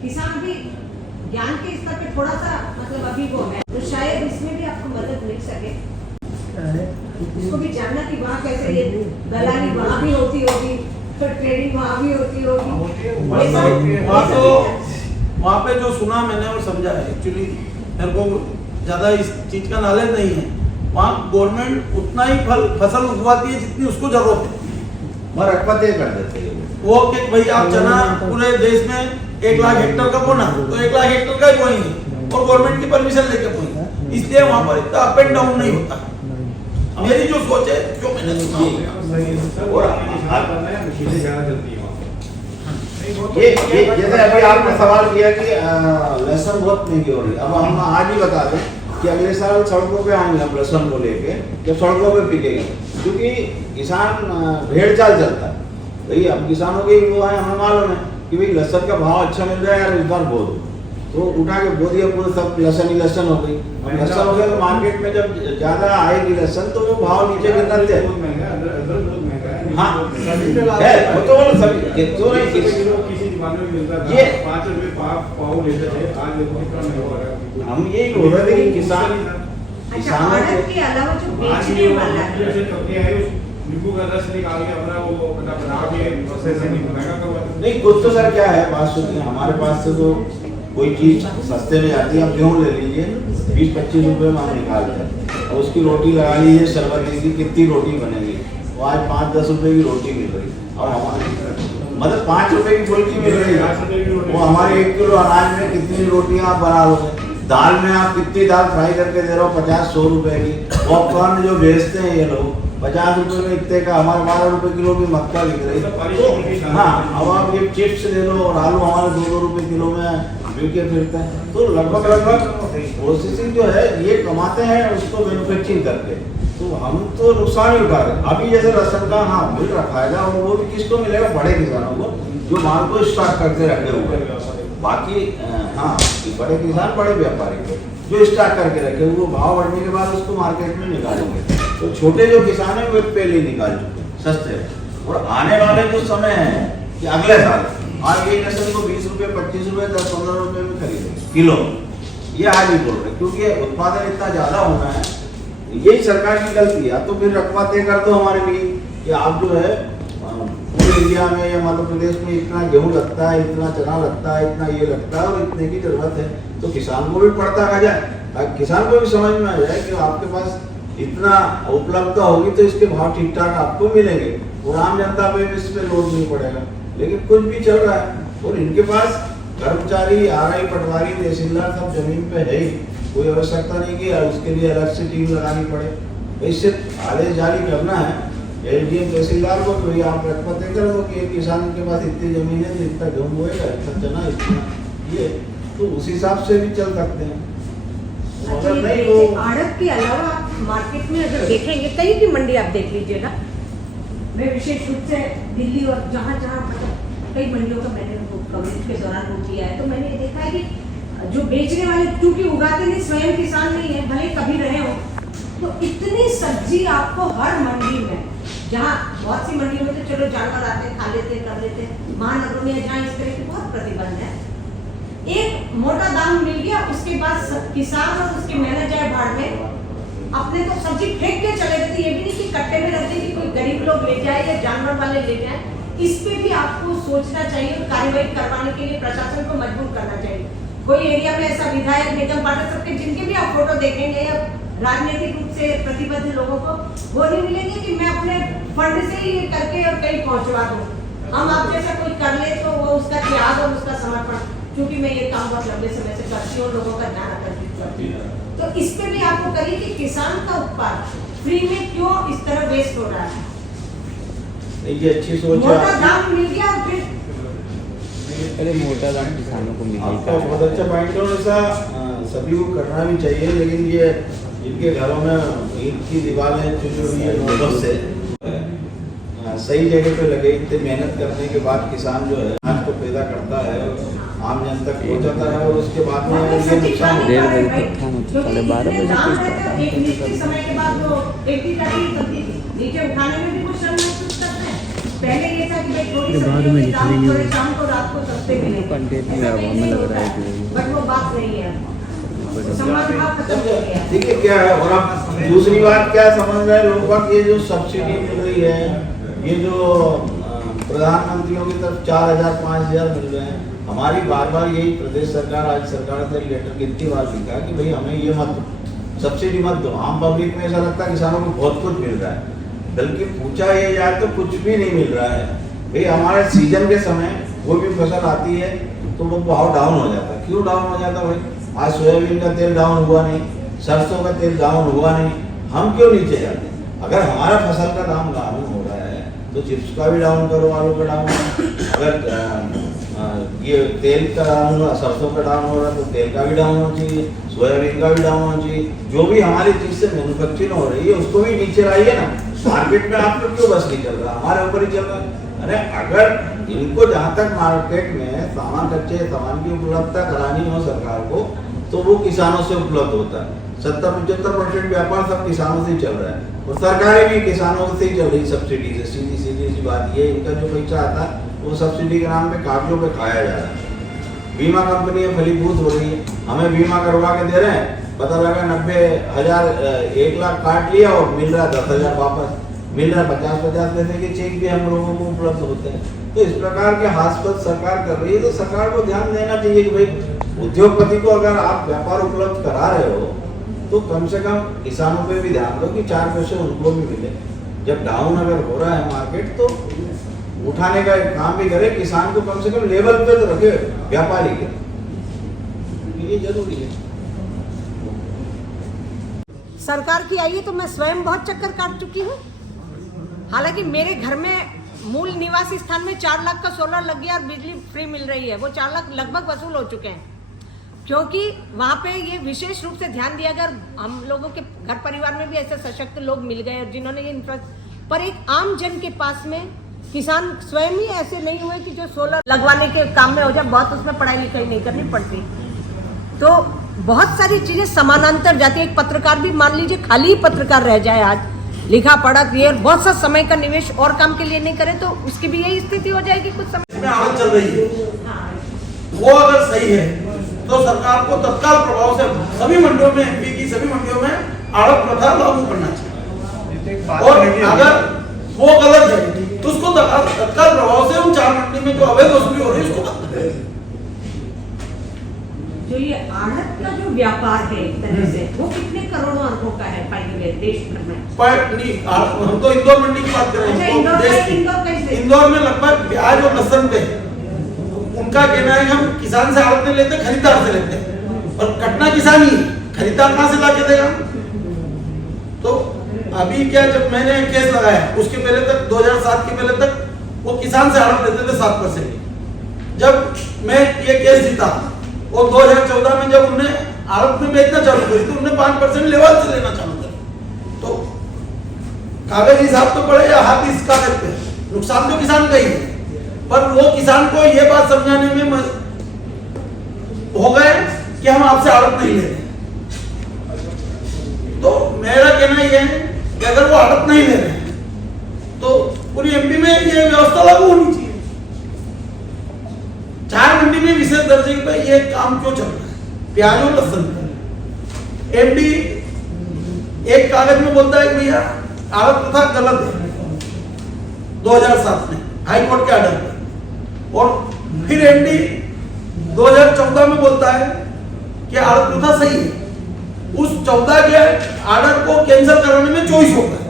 किसान भी ज्ञान के स्तर पे थोड़ा सा मतलब अभी वो है, तो शायद इसमें भी आपको मदद मिल सके। उसको भी जानना कि वहाँ कैसे ये दलाली वहाँ भी होती होगी, तो ट्रेडिंग वहाँ भी होती होगी। वहाँ पे जो सुना मैंने और समझा है, एक्चुअली मेरे को ज़्यादा इस चीज़ का नॉलेज नहीं है। वहाँ गवर्नमेंट उतना ही फसल उगवाती है जितनी उसको जरूरत है, मगर रकबा तय कर देते हैं वो कि भाई आप चना पूरे देश में 1 लाख हेक्टेयर का बोना तो 1 लाख हेक्टेयर का ही बोएंगे और गवर्नमेंट की परमिशन लेके बोएंगे, इसलिए वहाँ पर इतना अप एंड डाउन नहीं होता। मेरी जो सोच है, जो मैंने सुना ये जैसे अभी आपने सवाल किया कि लहसुन बहुत महंगी हो रही है। अब हम आज ही बता दें कि अगले साल सड़कों पे आएंगे हम लहसुन को लेके, जब सड़कों पे बिकेंगे, क्योंकि किसान भेड़ चाल चलता है भाई। अब किसानों के वो है, हमें मालूम है कि भाई लहसुन का भाव अच्छा मिल रहा है यार, इस बार बो दो, तो उठा के बो दिया, पूरे सब लहसुन ही लहसुन हो गई। अब लहसुन हो गया तो मार्केट में जब ज्यादा आएगी लहसुन तो वो भाव नीचे गिरना हाँ है, वो तो बोलो सभी तो नहीं ये 5 रुपए पाव लेते थे, आज देखो कितना महंगा हो रहा है। हम यही बोल रहे थे कि किसान अच्छा, आड़त के अलावा जो बेचने वाला है, नींबू का रस निकाल के अपना वो बना के प्रोसेस से महंगा करवा नहीं, कुछ तो सर क्या है बात सुनिए, हमारे पास से तो कोई चीज सस्ते में जाती है। आप गेहूँ ले लीजिए, 20-25 रुपए में हम निकालते हैं और उसकी रोटी लगा लीजिए, शरबत लीजिए, कितनी रोटी बनेगी। वो आज 5-10 रुपए की रोटी मिल रही और हमारे मतलब 5 रुपए की फुल्की मिल रही है, वो हमारे 1 किलो अनाज में कितनी रोटियां आप बना लोगे। दाल में आप कितनी दाल फ्राई करके दे रहे हो, 50-100 रुपए की। पॉपकॉर्न जो बेचते हैं ये लोग 50 रुपए में इतने का, हमारे 12 रुपए किलो की मक्का बिक रही है। हाँ, अब आप ये चिप्स ले लो और आलू हमारे 2-2 रुपए किलो में बिके फिरते हैं। तो लगभग प्रोसेसिंग जो है ये कमाते हैं उसको मैन्युफैक्चरिंग करके, तो हम तो नुकसान ही उठा रहे हैं। अभी जैसे लहसुन का हाँ मिल रहा फायदा, और वो भी किसको मिलेगा, बड़े किसानों को जो माल को स्टॉक करके रखे हुए हैं। बाकी हाँ बड़े किसान, बड़े व्यापारी को जो स्टॉक करके रखे हुए, भाव बढ़ने के बाद उसको मार्केट में निकालेंगे। तो छोटे जो किसान है वो पहले ही निकाल चुके सस्ते। और आने वाले जो समय है कि अगले साल आज यही नस्ल को 20 रुपये, 25 रुपये, 10-15 रुपये में खरीदेंगे किलो, ये आज ही बोल रहे, क्योंकि उत्पादन इतना ज्यादा होना है। यही सरकार की गलती है। तो फिर रकबा तय कर दो हमारे लिए कि आप जो है पूरे इंडिया में या मध्य प्रदेश में इतना गेहूं लगता है, इतना चना लगता है, इतना ये लगता है और इतने की जरूरत है, तो किसान को भी पड़ता आ जाए, ताकि किसान को भी समझ में आ जाए कि आपके पास इतना उपलब्धता होगी तो इसके भाव ठीक ठाक आपको मिलेंगे और आम जनता पे इस पे लोड नहीं पड़ेगा। लेकिन कुछ भी चल रहा है और इनके पास कर्मचारी, आरआई, पटवारी, तहसीलदार सब जमीन पे है ही, कोई आवश्यकता नहीं कि उसके लिए अलग से टीम लगानी पड़े। इससे आदेश जारी करना है एसडीएम तहसीलदार को, तो आप रकबा तय कर दो कि किसान के पास इतनी जमीन है, इतना गेहूं बोएगा, इतना चना, इतना ये, तो उस हिसाब से भी चल सकते हैं। अच्छा, नहीं वो आड़त के अलावा आप मार्केट में अगर देखेंगे, कहीं की मंडी आप देख लीजिएगा, मैं विशेष रूप से दिल्ली और जहाँ मतलब कई मंडियों का मैंने कवरेज के दौरान वो किया है, तो मैंने ये देखा है कि जो बेचने वाले चूंकि उगाते नहीं, स्वयं किसान नहीं है, भले कभी रहे हो, तो इतनी सब्जी आपको हर मंडी में, जहाँ बहुत सी मंडियों में तो चलो जानवर आते खा लेते कर लेते, महानगरों में जहाँ इस तरह के बहुत प्रतिबंध है, एक मोटा दाम मिल गया, उसके बाद किसान और उसके मैनेजर भाड़ में अपने तो सब्जी फेंक के चले जाते, ये भी नहीं कि कट्टे में रखते कि कोई गरीब लोग ले जाए या जानवर वाले ले जाए। इस पे भी आपको सोचना चाहिए और कार्रवाई करवाने के लिए प्रशासन को मजबूर करना चाहिए। कोई एरिया में ऐसा विधायक, निगम पार्षद सबके जिनके भी आप फोटो देखेंगे या राजनीतिक रूप से प्रतिबद्ध लोगों को वो नहीं मिलेंगे कि मैं अपने फंड से ही करके और कहीं पहुंचवा दूं। हम आप जैसा कोई कर ले तो वो उसका त्याग और उसका समर्पण, क्योंकि मैं ये काम बहुत लंबे समय से करती हूँ, लोगों का ध्यान आकर्षित करती हूँ, तो इस पे भी आपको करिए कि किसान का उत्पाद फ्री में क्यों इस तरह वेस्ट हो रहा है। ये अच्छी सोच है, मोटा दाम मिल गया और फिर अरे मोटा दाम किसानों को मिल आपका बहुत अच्छा पॉइंट है, और ऐसा सभी को करना भी चाहिए। लेकिन ये जिनके घरों में ईंट की दीवारें चुनी हुई है नोटों से, सही जगह पे लगे, इतने मेहनत करने के बाद किसान जो है अनाज को पैदा करता है, आम जन तक पहुंचाता है और उसके बाद में ये नुकसान डेढ़ बजे तक था, मुझे 12:30 बजे एक निश्चित समय के बाद वो नीचे उठाने में भी कुछ शर्म महसूस करते हैं। पहले ये था कि भाई थोड़ी शाम को रात आपको सस्ते मिलेंगे। कंटेंट नहीं है, वो हमें लग रहा है कि बट वो बात नहीं है, समान भाव खत्म हो गया है। देखिए क्या है, और आप दूसरी बात क्या समझ रहे हैं लोग बात, ये जो सब्सिडी मिल रही है, ये जो प्रधानमंत्रियों की तरफ 4,000 5,000 मिल रहे हैं, हमारी बार बार यही प्रदेश सरकार, राज्य सरकार से लेटर कितनी बार लिखा कि भाई हमें ये मत दो, सब्सिडी मत दो। आम पब्लिक में ऐसा लगता है किसानों को बहुत कुछ मिल रहा है, बल्कि पूछा ये जाए तो कुछ भी नहीं मिल रहा है। भाई हमारे सीजन के समय कोई भी फसल आती है तो वो भाव डाउन हो जाता है। क्यों डाउन हो जाता है भाई? आज सोयाबीन का तेल डाउन हुआ नहीं, सरसों का तेल डाउन हुआ नहीं, हम क्यों नीचे जाते? अगर हमारा फसल का दाम डाउन हो रहा है तो चिप्स का भी डाउन करो, आलू का डाउन। अगर ये तेल का डाउन, सरसों का डाउन हो रहा है तो तेल का भी डाउन होना चाहिए, सोयाबीन का भी डाउन होना चाहिए। जो भी हमारी चीज से मैन्युफैक्चरिंग हो रही है उसको भी नीचे लाइए ना। मार्केट में आप लोग क्यों बस नहीं चल रहा, हमारे ऊपर ही चल रहा है। अरे अगर इनको जहाँ तक मार्केट में सामान, कच्चे सामान की उपलब्धता करानी हो सरकार को, तो वो किसानों से उपलब्ध होता है। 70-75% व्यापार सब किसानों से ही चल रहा है, और सरकारें भी किसानों से ही चल रही सब्सिडी से। सीधी सीधी सी बात ये, इनका जो पैसा आता है वो सब्सिडी के नाम पे कागजों पे खाया जा रहा है। बीमा कंपनी फलीभूत हो रही है, हमें बीमा करवा के दे रहे हैं, पता लगा 90,000 1 लाख काट लिया और मिल रहा है 10,000 वापस, मिल रहा है 50-50 देने के चेक भी हम लोगों को उपलब्ध होते हैं। तो इस प्रकार के हास्पद सरकार कर रही है, तो सरकार को ध्यान देना चाहिए कि भाई उद्योगपति को अगर आप व्यापार उपलब्ध करा रहे हो तो कम से कम किसानों पे भी ध्यान दो कि 4 पैसे उनको भी मिले। जब डाउन अगर हो रहा है मार्केट तो उठाने का एक काम भी करे, किसान को कम से कम लेवल पे तो रखे व्यापारी के, ये जरूरी है। सरकार की आई है तो मैं स्वयं बहुत चक्कर काट चुकी हूँ। हालांकि मेरे घर में मूल निवासी स्थान में 4 लाख का सोलर लग गया और बिजली फ्री मिल रही है। वो 4 लाख लगभग वसूल हो चुके हैं, क्योंकि वहाँ पे ये विशेष रूप से ध्यान दिया। अगर हम लोगों के घर परिवार में भी ऐसे सशक्त लोग मिल गए और जिन्होंने ये पर एक आम जन के पास में किसान स्वयं ही ऐसे नहीं हुए कि जो सोलर लगवाने के काम में हो जाए। बहुत उसमें पढ़ाई लिखाई नहीं करनी पड़ती, तो बहुत सारी चीजें समानांतर जाती है। एक पत्रकार भी मान लीजिए खाली पत्रकार रह जाए, आज लिखा पढ़ा ये बहुत सा समय का निवेश और काम के लिए नहीं करे तो उसकी भी यही स्थिति हो जाएगी। कुछ समय में आड़त चल रही है, वो अगर सही है तो सरकार को तत्काल प्रभाव से सभी मंडियों में, एमपी की सभी मंडियों में आड़त प्रथा लागू करना चाहिए। और अगर वो गलत है तो उसको तत्काल प्रभाव से उन 4 मंडी में जो अवैध वसूली हो रही है उसको बंद करें। जो ये आड़त का जो व्यापार है एक तरह से, वो कितने करोड़ों अरबों का है पाएंगे देश भर में? हम तो इंदौर मंडी की बात कर रहे हैं। इंदौर में लगभग प्याज और लहसुन पे उनका कहना है हम किसान से आड़त नहीं लेते, खरीदार से लेते हैं, और कटना किसान ही, खरीदार कहाँ से ला के देगा? तो अभी क्या, जब मैंने केस लगाया उसके पहले तक 2007 के पहले तक वो किसान से आड़त लेते थे 7%। जब मैं ये केस जीता और 2014 में जब उन्होंने आड़त में बेचना चालू करी तो उन्होंने 5% लेवल से लेना चालू करी। तो कागज हिसाब तो पड़े या हाथ इस कागज पे, नुकसान तो किसान का ही है। पर वो किसान को ये बात समझाने में हो गए कि हम आपसे आड़त नहीं लेते। तो मेरा कहना यह है कि अगर वो आड़त नहीं ले रहे हैं तो पूरी एमपी में ये व्यवस्था लागू होनी चाहिए। 4 मंडी में विशेष दर्जे पे ये काम क्यों चल रहा है? प्याज और लहसुन एमडी एक कागज में बोलता है कि भैया आड़त प्रथा गलत है 2007 में हाई कोर्ट के आर्डर पे, और फिर एमडी 2014 में बोलता है कि आड़त प्रथा सही है। उस 14 के आर्डर को कैंसिल कराने में 24 होता है,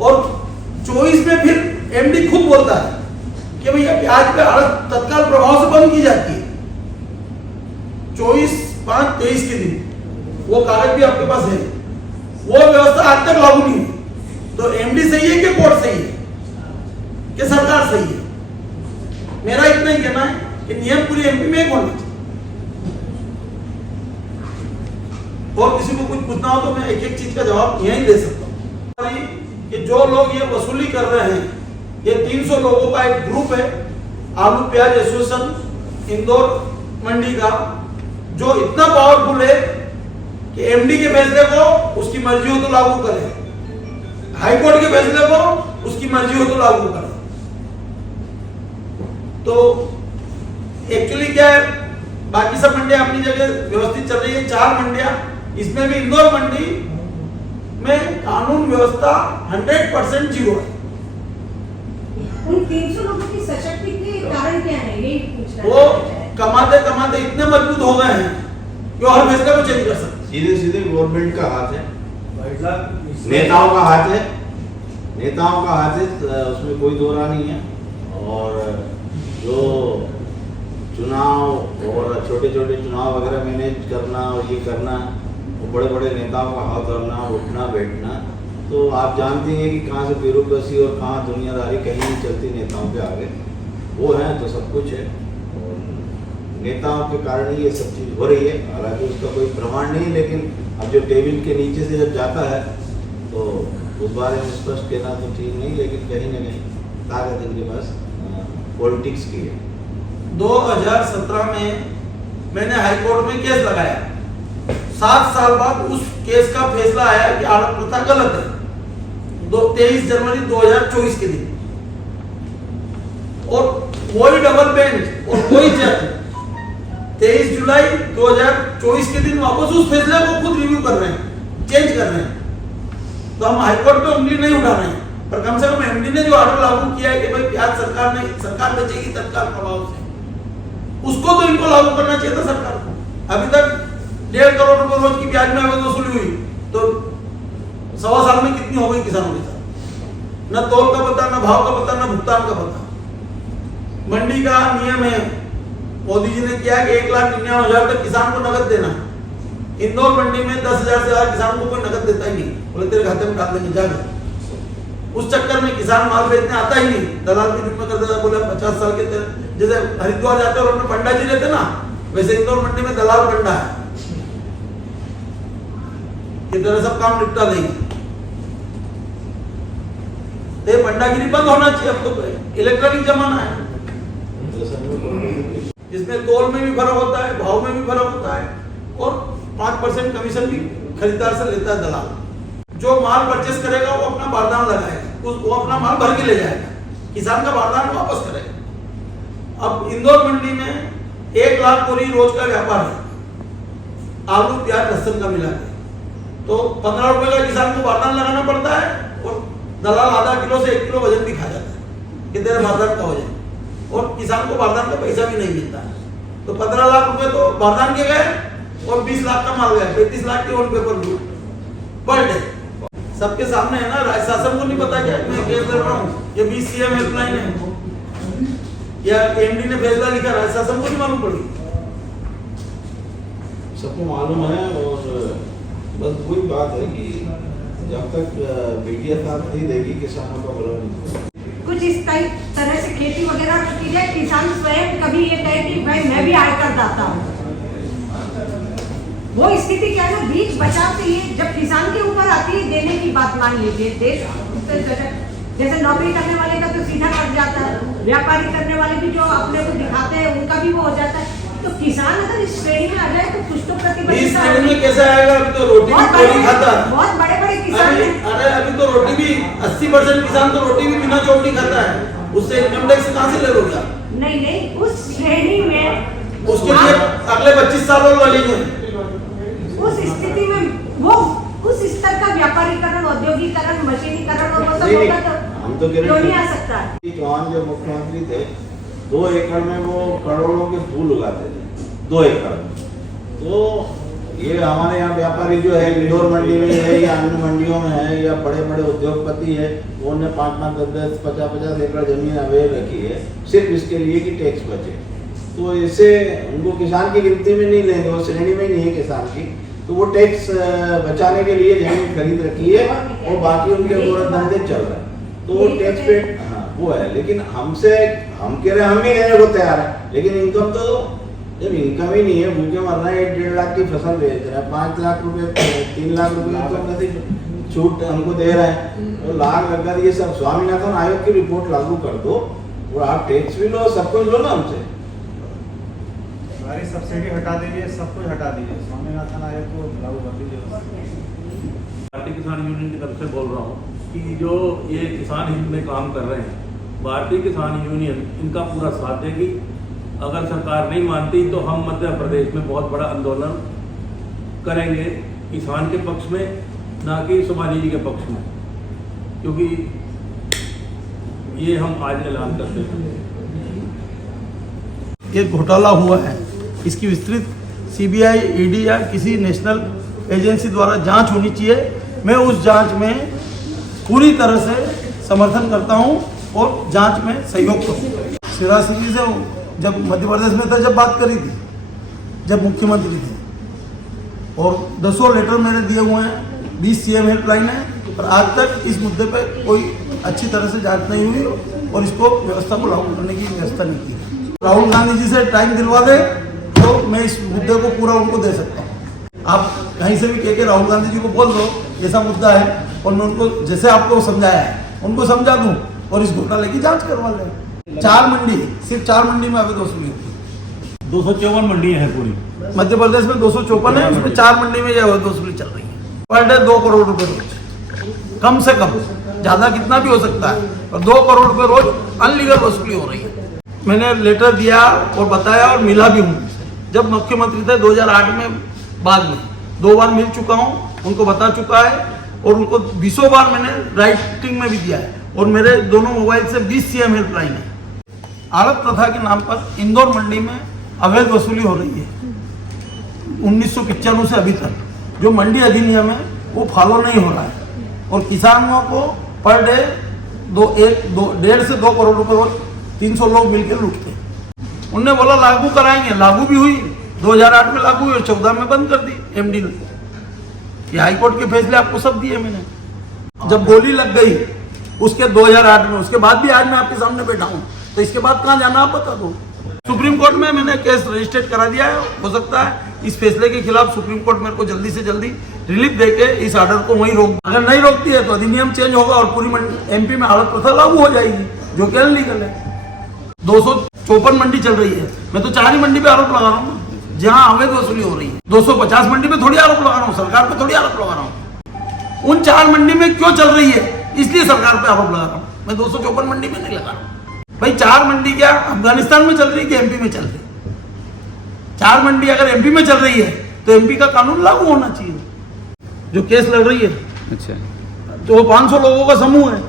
और 24 में फिर एमडी खुद बोलता है कि भैया प्याज पे आड़त तत्काल प्रभाव से बंद की जाती है। 24/5/23 के दिन वो कागज भी आपके पास है, वो व्यवस्था आज तक लागू नहीं हुई। तो एमडी सही है कि कोर्ट सही है कि सरकार सही है? मेरा इतना ही कहना है कि नियम पूरी एमपी में एक होना चाहिए। और किसी को कुछ पूछना हो तो मैं एक एक चीज का जवाब यहीं दे सकता हूँ कि जो लोग ये वसूली कर रहे हैं, ये 300 लोगों का एक ग्रुप है, आलू प्याज एसोसिएशन इंदौर मंडी का, जो इतना पावरफुल है कि एमडी के फैसले को उसकी मर्जी हो तो लागू करे, हाईकोर्ट के फैसले को उसकी मर्जी हो तो लागू करे। तो एक्चुअली क्या है, बाकी सब मंडियां अपनी जगह व्यवस्थित चल रही है, 4 मंडियां, इसमें भी इंदौर मंडी में कानून व्यवस्था 100% जीरो है। उन 300 लोगों की सशक्ति के कारण क्या है, यही पूछना वो कमाते कमाते इतने मजबूत हो गए हैं कि वो हर फैसले को चेंज कर सकते। सीधे सीधे गवर्नमेंट का हाथ है, नेताओं का हाथ है, नेताओं का हाथ है, उसमें कोई दो राय नहीं है। और जो चुनाव और छोटे छोटे चुनाव वगैरह मैनेज करना और ये करना, वो बड़े बड़े नेताओं का हाथ धरना, उठना बैठना, तो आप जानते हैं कि कहाँ से ब्यूरोक्रेसी और कहाँ दुनियादारी कहीं नहीं चलती नेताओं के आगे। वो है तो सब कुछ है, और नेताओं के कारण ही ये सब चीज़ हो रही है। हालांकि उसका कोई प्रमाण नहीं, लेकिन अब जो टेबल के नीचे से जब जाता है तो उस बारे में स्पष्ट कहना तो ठीक नहीं, लेकिन कहीं न कहीं ताकत इनके पास पॉलिटिक्स की है। 2017 में मैंने हाईकोर्ट में केस लगाया, 7 साल बाद उस केस का फैसला आया कि आड़त प्रथा गलत है, 23 जनवरी 2024 के दिन, और वही डबल बेंच और वही जज 23 जुलाई 2024 के दिन वापस उस फैसले को खुद रिव्यू कर रहे हैं, चेंज कर रहे हैं। तो हम हाईकोर्ट पे उंगली नहीं उठा रहे हैं, पर कम से कम एमडी ने जो ऑर्डर लागू किया है कि भाई प्याज सरकार बेचेगी तत्काल प्रभाव से, उसको तो इनको लागू करना चाहिए था सरकार को। अभी तक 1.5 करोड़ रुपए रोज की प्याज में अगर वसूली हुई तो 1.25 साल में कितनी हो गई किसानों के साथ? न तौल का पता, न भाव का पता, न भुगतान का पता। मंडी का नियम है, मोदी जी ने किया कि 1,99,000 तक किसान को नगद देना। इंदौर मंडी में 10,000 से ज्यादा किसान को कोई नगद देता ही नहीं, बोले तेरे खाते में डाल देंगे जाकर। उस चक्कर में किसान माल बेचने आता ही नहीं, दलाल की जिम्मे कर देता, बोले 50 साल के जैसे हरिद्वार जाते और अपने पंडा जी रहते ना, वैसे इंदौर मंडी में दलाल पंडा है, कि तेरा सब काम निपटा देंगे। तो पंडागिरी बंद होना चाहिए, अब तो इलेक्ट्रॉनिक जमाना है, जिसमें तोल में भी फर्क होता है, भाव में भी फर्क होता है, और 5% कमीशन भी खरीदार से लेता है दलाल। जो माल परचेस करेगा वो अपना बारदान लगाएगा, वो अपना माल भर के ले जाएगा, किसान का बारदान वापस करेगा। अब इंदौर मंडी में 1 लाख बोरी रोज का व्यापार है, आलू प्याज लहसुन का मिला के, तो 15 रुपए का किसान को बारदान लगाना पड़ता है, और दलाल आधा किलो से 1 किलो वजन भी खा जाता है कि तेरे बारदान का हो जाए, और किसान को बारदान का पैसा भी नहीं मिलता है। तो 15 लाख रुपए तो बारदान के गए, और 20 लाख का माल गया, 35 लाख की ऑन पेपर लूट पर डे। सबके सामने है ना, राज्य शासन को नहीं पता क्या मैं केस कर रहा हूँ, ये 20 CM हेल्पलाइन है, या एमडी ने फैसला लिखा, राज्य शासन को नहीं मालूम पड़ी? सबको मालूम है, और बस वही बात है कि जब तक मीडिया साथ नहीं देगी किसानों का भला नहीं होगा। कुछ इस तरह से खेती वगैरह की जाए, किसान स्वयं कभी ये कहे कि भाई मैं भी आयकर दाता हूँ। वो स्थिति क्या है, बीच बचाव के लिए जब किसान के ऊपर आती है देने की बात, मान लीजिए देश जैसे नौकरी करने वाले का तो सीधा कट जाता है, व्यापारी करने वाले भी जो अपने को दिखाते हैं उनका भी वो हो जाता है, तो किसान अगर इस श्रेणी में आ जाए तो कुछ तो इस श्रेणी में कैसे आएगा? अभी तो रोटी भी चोरी खाता है, बहुत बड़े बड़े किसान हैं। अरे अभी तो रोटी भी 80% किसान तो रोटी भी बिना चोटी खाता है, उससे इनकम टैक्स कहाँ से ले लोगे आप? नहीं, उस श्रेणी में उसके लिए अगले 25 साल और लगेंगे। उस स्थिति में वो उस स्तर का व्यापारीकरण, औद्योगिकरण, मशीनीकरण और वो सब होगा तो हम तो क्यों नहीं आ सकता है? चौहान जो मुख्यमंत्री थे, 2 एकड़ में वो करोड़ों के फूल उगाते थे, 2 एकड़ में। तो ये हमारे यहाँ व्यापारी जो है इंदौर मंडी में है या अन्य मंडियों में है, या बड़े बड़े उद्योगपति है, उन्होंने 5-5, 10-10, 50-50 एकड़ जमीन अवेयर रखी है सिर्फ इसके लिए कि टैक्स बचे। तो इससे उनको किसान की गिनती में नहीं लेंगे, वो श्रेणी में ही नहीं है किसान की, तो वो टैक्स बचाने के लिए जमीन खरीद रखी है, और बाकी उनके पूरा धंधे चल रहे हैं, तो वो टैक्स पे वो है। लेकिन हमसे हम कह रहे हैं, हम ही देने को तैयार है, लेकिन इनकम तो जब इनकम ही नहीं है, भूखे मर रहे हैं, 1.5 लाख की फसल बेच रहे हैं, 5 लाख रुपए 3 लाख रुपए तो नदी छूट हमको दे रहे हैं, तो लाख लगा ये सब स्वामीनाथन आयोग की रिपोर्ट लागू कर दो, और आप टैक्स भी लो, सब कुछ लो ना हमसे। सारी सब्सिडी हटा दीजिए, सब कुछ हटा दीजिए, स्वामीनाथन आयोग को लागू कर दीजिए। भारतीय किसान यूनियन की तरफ से बोल रहा हूँ कि जो ये किसान हित में काम कर रहे हैं, भारतीय किसान यूनियन इनका पूरा साथ देगी। अगर सरकार नहीं मानती तो हम मध्य प्रदेश में बहुत बड़ा आंदोलन करेंगे किसान के पक्ष में, ना कि सोमानी जी के पक्ष में, क्योंकि ये हम आज ऐलान करते हैं। ये घोटाला हुआ है, इसकी विस्तृत सीबीआई, ईडी या किसी नेशनल एजेंसी द्वारा जांच होनी चाहिए। मैं उस जांच में पूरी तरह से समर्थन करता हूं और जांच में सहयोग करूंगा। शिवराज सिंह जी से जब मध्य प्रदेश में था, जब बात करी थी, जब मुख्यमंत्री थे, और 10 लेटर मैंने दिए हुए हैं, 20 CM हेल्पलाइन है, और आज तक इस मुद्दे पे कोई अच्छी तरह से जांच नहीं हुई और इसको व्यवस्था को लागू करने की व्यवस्था नहीं की। राहुल गांधी जी से टाइम दिलवा दे तो मैं इस मुद्दे को पूरा उनको दे सकता हूँ। आप कहीं से भी कह के राहुल गांधी जी को बोल दो ऐसा मुद्दा है, और मैं उनको जैसे आपको समझाया है उनको समझा दूं और इस घोटाले की जांच करवा लें। 4 मंडी, सिर्फ 4 मंडी में अवैध वसूली होती है। 254 मंडियाँ हैं पूरी मध्य प्रदेश में 254 है, उसमें 4 मंडी में यह अवैध वसूली चल रही है। पर डे 2 करोड़ रुपए रोज, कम से कम, ज्यादा कितना भी हो सकता है, और 2 करोड़ रुपए रोज अनलीगल वसूली हो रही है। मैंने लेटर दिया और बताया और मिला भी हूँ। जब मुख्यमंत्री थे 2008 में, बाद में 2 बार मिल चुका हूँ, उनको बता चुका है, और उनको 20 बार मैंने राइटिंग में भी दिया है, और मेरे दोनों मोबाइल से 20 CM हेल्पलाइन है। आड़त प्रथा के नाम पर इंदौर मंडी में अवैध वसूली हो रही है 1995 से अभी तक। जो मंडी अधिनियम है वो फॉलो नहीं हो रहा है, और किसानों को पर डे 1.5 से 2 करोड़ रुपए रोज 300 लोग मिलकर लूटते हैं। उनने बोला लागू कराएंगे, लागू भी हुई, 2008 में लागू हुई और 14 में बंद कर दी MD ने। ये हाईकोर्ट के फैसले आपको सब दिए मैंने। जब गोली लग गई उसके 2008 में, उसके बाद भी आज मैं आपके सामने बैठा हूँ, तो इसके बाद कहाँ जाना आप बता दो। सुप्रीम कोर्ट में मैंने केस रजिस्टर्ड करा दिया है। हो सकता है इस फैसले के खिलाफ सुप्रीम कोर्ट मेरे को जल्दी से जल्दी रिलीफ देके इस ऑर्डर को वहीं रोक, अगर नहीं रोकती है तो अधिनियम चेंज होगा और पूरी MP में आड़त प्रथा लागू हो जाएगी, जो कि अनलीगल है। 254 मंडी चल रही है, मैं तो 4 ही मंडी पे आरोप लगा रहा हूँ जहाँ अवैध वसूली हो रही है। 250 मंडी पे थोड़ी आरोप लगा रहा हूँ, सरकार पे थोड़ी आरोप लगा रहा हूँ। उन 4 मंडी में क्यों चल रही है इसलिए सरकार पे आरोप लगा रहा हूँ, मैं 254 मंडी में नहीं लगा रहा हूँ। भाई 4 मंडी क्या अफगानिस्तान में चल रही है कि MP में चल रही है? 4 मंडी अगर MP में चल रही है तो MP का कानून लागू होना चाहिए। जो केस लड़ रही है, अच्छा, तो 500 लोगों का समूह है,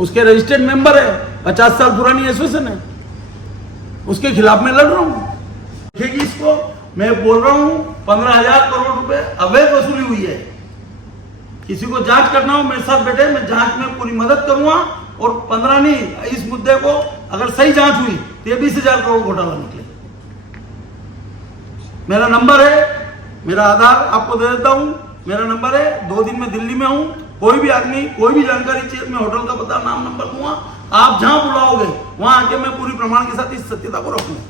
उसके रजिस्टर्ड मेंबर है, 50 साल पुरानी एसोसिएशन है, उसके खिलाफ मैं लड़ रहा हूँ। देखिए इसको मैं बोल रहा हूँ 15,000 करोड़ रुपए अवैध वसूली हुई है। किसी को जांच करना हो मेरे साथ बैठे, मैं जांच में पूरी मदद करूंगा, और 15 नहीं, इस मुद्दे को अगर सही जांच हुई तो ये 20,000 करोड़ घोटाला निकले। मेरा नंबर है, मेरा आधार आपको दे देता हूं, मेरा नंबर है। 2 दिन में दिल्ली में हूं, कोई भी आदमी कोई भी जानकारी चाहिए, मैं होटल का पता, नाम, नंबर दूंगा। आप जहां बुलाओगे वहां आके मैं पूरी प्रमाण के साथ इस सत्यता को रखूंगा।